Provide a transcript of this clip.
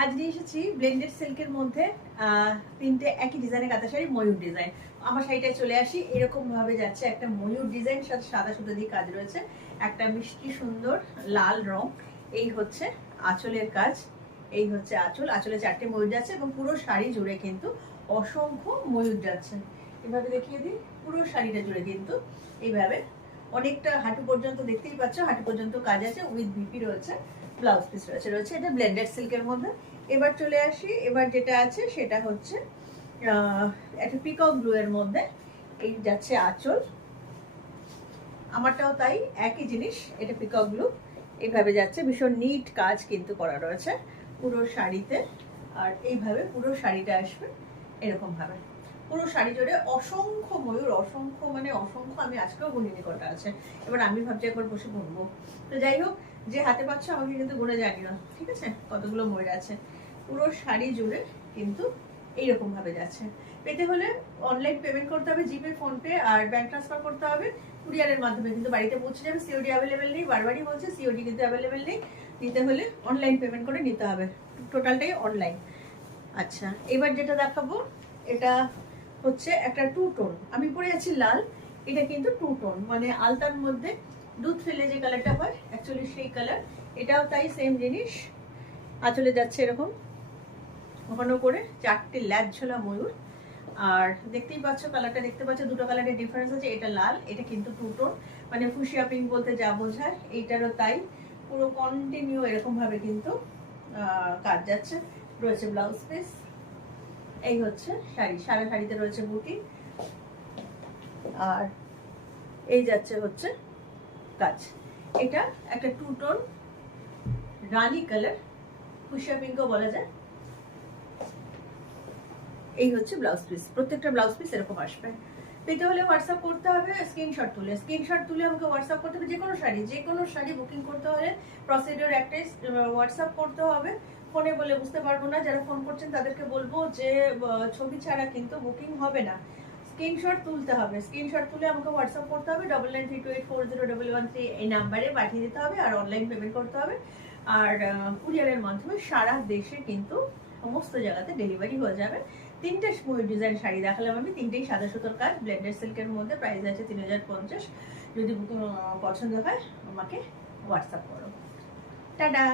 আজ নিয়ে এসেছি ব্লেন্ডেড সিল্কের মধ্যে তিনটে একই ডিজাইনের কাঁথা শাড়ি, ময়ূর ডিজাইন। আমার শাড়িটায় চলে আসি, এরকম ভাবে যাচ্ছে একটা ময়ূর ডিজাইন, সাথে সাদা সুতো দিয়ে কাজ রয়েছে, একটা মিষ্টি সুন্দর লাল রং। এই হচ্ছে আঁচলের কাজ, এই হচ্ছে আঁচল, আঁচলে চারটে ময়ূর যাচ্ছে এবং পুরো শাড়ি জুড়ে কিন্তু অসংখ্য ময়ূর যাচ্ছে। এভাবে দেখিয়ে দিই, পুরো শাড়িটা জুড়ে কিন্তু এইভাবে অনেকটা হাঁটু পর্যন্ত, দেখতেই পাচ্ছ হাঁটু পর্যন্ত কাজ আছে, উইথ বিপি রয়েছে, ব্লাউজ পিস রয়েছে এটা ব্লেন্ডেড সিল্কের মধ্যে। এবার চলে আসি, এবার যেটা আছে সেটা হচ্ছে একটা পিকক ব্লু এর মধ্যে। এই যাচ্ছে আঁচল, আমারটাও তাই, একই জিনিস, এটা পিকক ব্লু। এইভাবে যাচ্ছে, ভীষণ নিট কাজ কিন্তু করা রয়েছে পুরো শাড়িতে। আর এইভাবে পুরো শাড়িটা আসবে এরকম ভাবে, পুরো শাড়ি জুড়ে অসংখ্য ময়ূর, অসংখ্য মানে অসংখ্য, আমি আজকেও গুনিনি কটা আছে। এবার আমি ভাবছি একবার বসে গুনবো। তো যাই হোক, যে হাতে পাচ্ছ আমাকে কিন্তু গুনে জানিও, ঠিক আছে, কতগুলো ময়ূর আছে। পুরো শাড়ি জুড়ে কিন্তু এইরকম ভাবে যাচ্ছে। পেতে হলে অনলাইন পেমেন্ট করতে হবে, জিপে, ফোনপে আর ব্যাংক ট্রান্সফার করতে হবে। কুরিয়ারের মাধ্যমে কিন্তু বাড়িতে পৌঁছে যাবে। সিওডি অ্যাভেলেবেল নেই, বারবারই বলছে সিওডি কিন্তু অ্যাভেলেবেল নেই। নিতে হলে অনলাইন পেমেন্ট করে নিতে হবে, টোটালটাই অনলাইন। আচ্ছা, এবার যেটা দেখাবো এটা হচ্ছে একটা টু টোন, আমি পরে আছি লাল, এটা কিন্তু টু টোন, মানে আলতার মধ্যে দুধ ফেলে যে কালারটা হয় অ্যাকচুয়ালি সেই কালার। এটাও তাই, সেম জিনিস, আঁচলে যাচ্ছে এরকম ঘন করে চারটে ল্যাজ ঝোলা ময়ূর। আর দেখতেই পাচ্ছ কালারটা, দেখতে পাচ্ছ দুটো কালারের ডিফারেন্স আছে, এটা লাল, এটা কিন্তু টু টোন, মানে ফুশিয়া পিঙ্ক বলতে যা বোঝায় এইটারও তাই। পুরো কন্টিনিউ এরকম ভাবে কিন্তু কাজ যাচ্ছে, রয়েছে ব্লাউজ পিস। এই হচ্ছে শাড়ি, সারা শাড়িতে রয়েছে বুটি, আর এই যাচ্ছে হচ্ছে কাজ। এটা একটা টু টোন রানী কালার, ফুশিয়া পিঙ্কও বলা যায়। এই হচ্ছে ব্লাউজ পিস, প্রত্যেকটা ব্লাউজ পিস এরকম আসবে। পেতে হলে হোয়াটসঅ্যাপ করতে হবে, স্ক্রিনশট তুলে আমাকে হোয়াটসঅ্যাপ করতে হবে। যে কোনো শাড়ি বুকিং করতে হলে প্রসিডিওর একটাই, হোয়াটসঅ্যাপ করতে হবে। ফোনে বলে বুঝতে পারবো না, যারা ফোন করছেন তাদেরকে বলবো যে ছবি ছাড়া কিন্তু বুকিং হবে না, স্ক্রিনশট তুলতে হবে। স্ক্রিনশট তুলে আমাকে হোয়াটসঅ্যাপ করতে হবে, 9932840113 এই নাম্বারে পাঠিয়ে দিতে হবে, আর অনলাইন পেমেন্ট করতে হবে। আর কুরিয়ারের মাধ্যমে সারা দেশে কিন্তু সমস্ত জায়গাতে ডেলিভারি হয়ে যাবে। তিনটে ডিজাইন শাড়ি দেখালাম আমি, তিনটেই সাদা সুতোর কাজ, ব্লেন্ডেড সিল্কের মধ্যে, প্রাইস আছে 3050। যদি পছন্দ হয় আমাকে হোয়াটসঅ্যাপ করো। টাটা।